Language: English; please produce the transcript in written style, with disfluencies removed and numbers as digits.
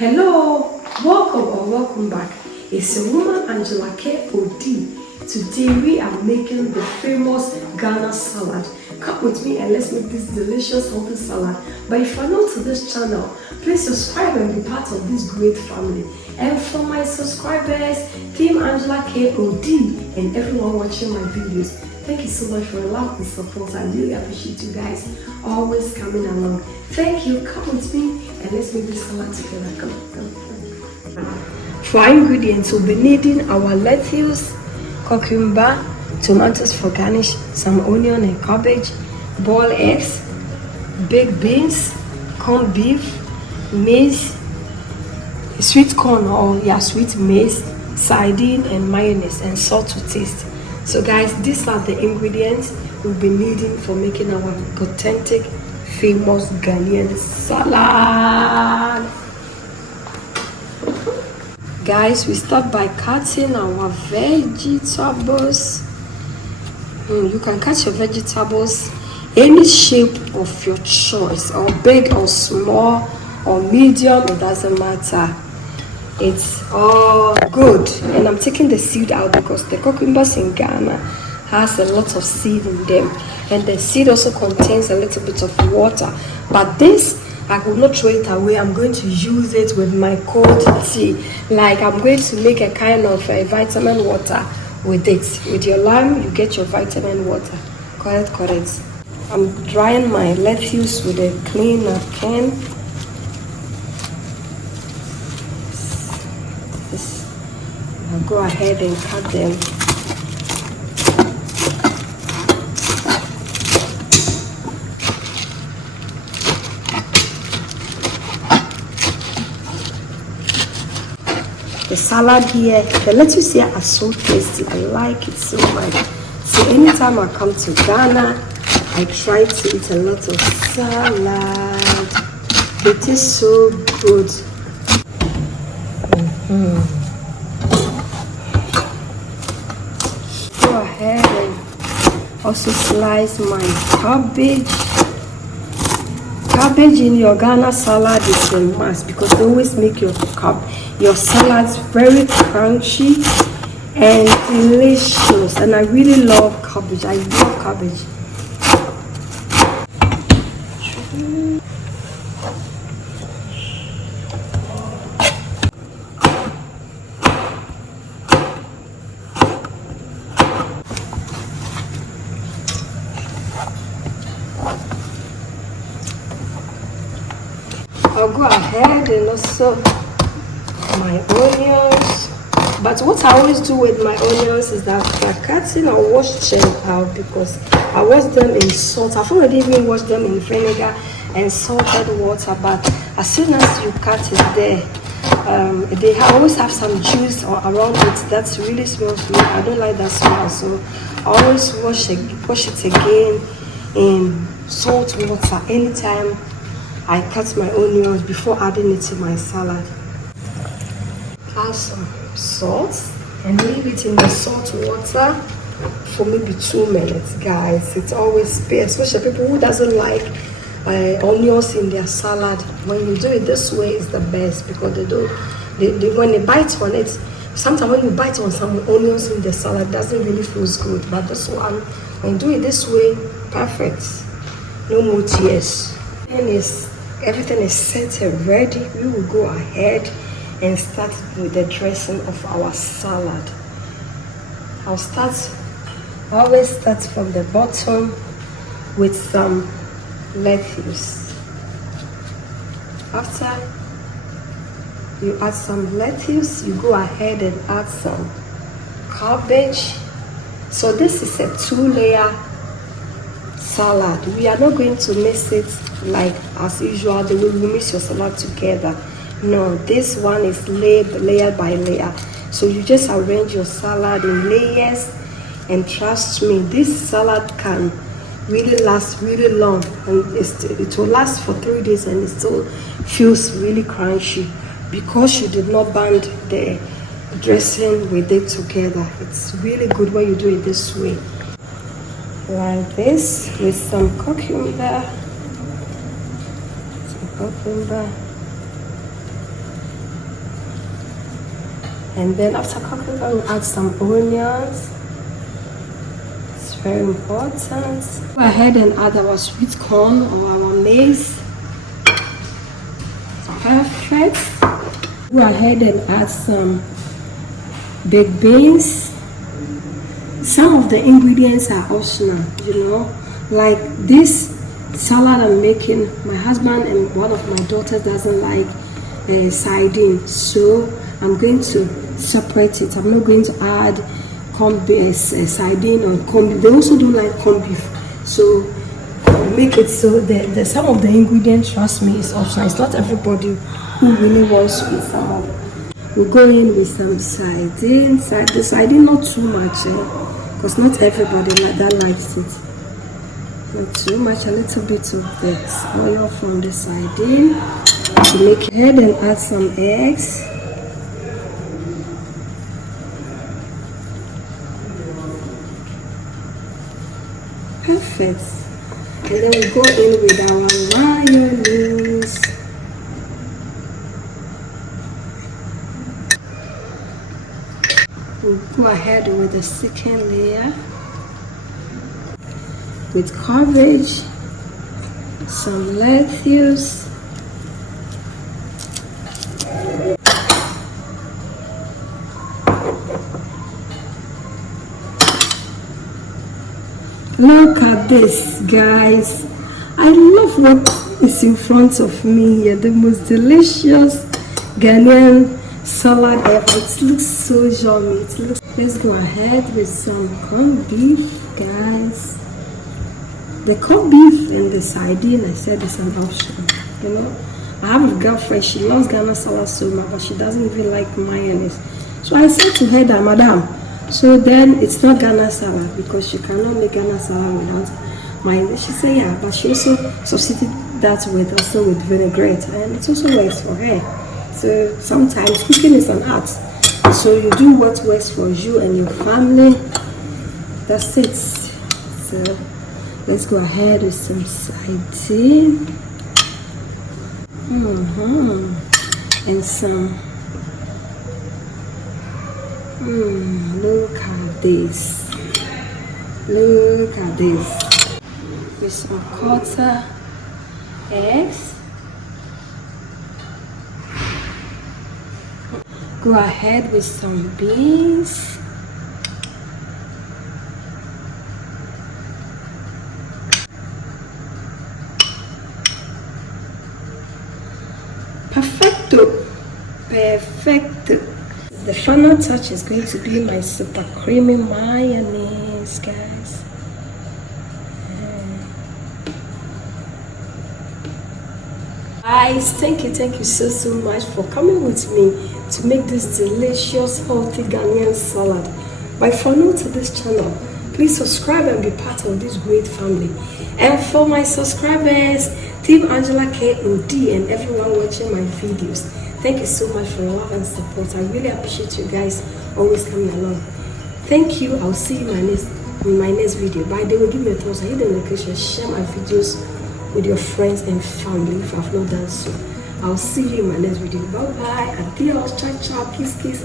Hello, welcome or welcome back. It's your woman Angela K. O.D. Today we are making the famous Ghana salad. Come with me and let's make this delicious healthy salad. But if you're new to this channel, please subscribe and be part of this great family. And for my subscribers, Team Angela K. O.D. and everyone watching my videos, thank you so much for your love and support. I really appreciate you guys always coming along. Thank you. Come with me and let's make this salad together. Come. For our ingredients, we'll be needing our lettuce, cucumber, tomatoes for garnish, some onion and cabbage, boiled eggs, baked beans, corned beef, maize, sweet corn or sweet maize, sardine and mayonnaise, and salt to taste. So guys, these are the ingredients we'll be needing for making our authentic, famous Ghanaian salad. Guys, we start by cutting our vegetables. You can cut your vegetables any shape of your choice, or big or small or medium, it doesn't matter. It's all good. And I'm taking the seed out because the cucumbers in Ghana has a lot of seed in them, and the seed also contains a little bit of water. But this, I will not throw it away. I'm going to use it with my cold tea. Like I'm going to make a kind of a vitamin water with it. With your lime, you get your vitamin water. Correct. I'm drying my lettuce with a clean napkin. I'll go ahead and cut them. The salad here, the lettuce here are so tasty. I like it so much. So anytime I come to Ghana, I try to eat a lot of salad. It is so good. Go ahead and also slice my cabbage. Cabbage in your Ghana salad is a must because they always make your salads very crunchy and delicious. And I really love cabbage. I love cabbage. I'll go ahead and also my onions. But what I always do with my onions is that after cutting, I wash them out because I wash them in salt. I've already even washed them in vinegar and salted water. But as soon as you cut it there, they always have some juice around it that really smells good. I don't like that smell, so I always wash it again in salt water anytime I cut my onions before adding it to my salad. Add some salt and leave it in the salt water for maybe 2 minutes, guys. It's always best, especially people who doesn't like onions in their salad. When you do it this way, it's the best because when they bite on it, sometimes when you bite on some onions in the salad, it doesn't really feel good. But this one, when you do it this way, perfect. No more tears. And everything is set and ready. We will go ahead and start with the dressing of our salad. I always start from the bottom with some lettuce. After you add some lettuce, you go ahead and add some cabbage. So this is a 2-layer salad. We are not going to mix it like as usual, the way we mix your salad together. No, this one is layer by layer. So you just arrange your salad in layers, and trust me, this salad can really last really long, and it will last for 3 days and it still feels really crunchy because you did not band the dressing with it together. It's really good when you do it this way, like this, with some cucumber. And then after cooking, I will add some onions. It's very important. Go ahead and add our sweet corn or our maize. Perfect. Go ahead and add some baked beans. Some of the ingredients are optional, you know, like this salad I'm making. My husband and one of my daughters doesn't like sardine, so I'm going to separate it. I'm not going to add sardine or corn beef. They also don't like corn beef, so make it so that some of the ingredients, trust me, is optional. It's not everybody who really wants to eat some of it. We'll go in with some sardines. The sardine not too much, because not everybody that likes it. Not too much, a little bit of the oil from the sardine. To make it. Ahead and add some eggs. Perfect. And then we go in with our mayonnaise. We'll go ahead with the second layer with cabbage, some lettuce, look at this, guys. I love what is in front of me here. The most delicious Ghanaian salad ever. It looks so yummy. Let's go ahead with some corned beef, guys. The corned beef and the sardine, I said, is an option. You know, I have a girlfriend, she loves Ghana salad so much, but she doesn't even like mayonnaise. So I said to her that, Madam, so then it's not Ghana salad because she cannot make Ghana salad without mayonnaise. She said, yeah, but she also substituted that with vinaigrette, and it also works for her. So sometimes cooking is an art. So you do what works for you and your family. That's it. So let's go ahead with some sardine. And some. Look at this. Look at this. With some quarter eggs. Go ahead with some beans. Perfecto. Perfecto. The final touch is going to be my super creamy mayonnaise, guys. Guys, thank you so much for coming with me to make this delicious healthy Ghanaian salad. But if you're new to this channel, please subscribe and be part of this great family. And for my subscribers, Team Angela KOD and everyone watching my videos, thank you so much for your love and support. I really appreciate you guys always coming along. Thank you. I'll see you in my next video. By the way, give me a thumbs up, hit the notification, share my videos with your friends and family if I've not done so. I'll see you in my next video. Bye bye. Adios. Ciao ciao. Kiss kiss.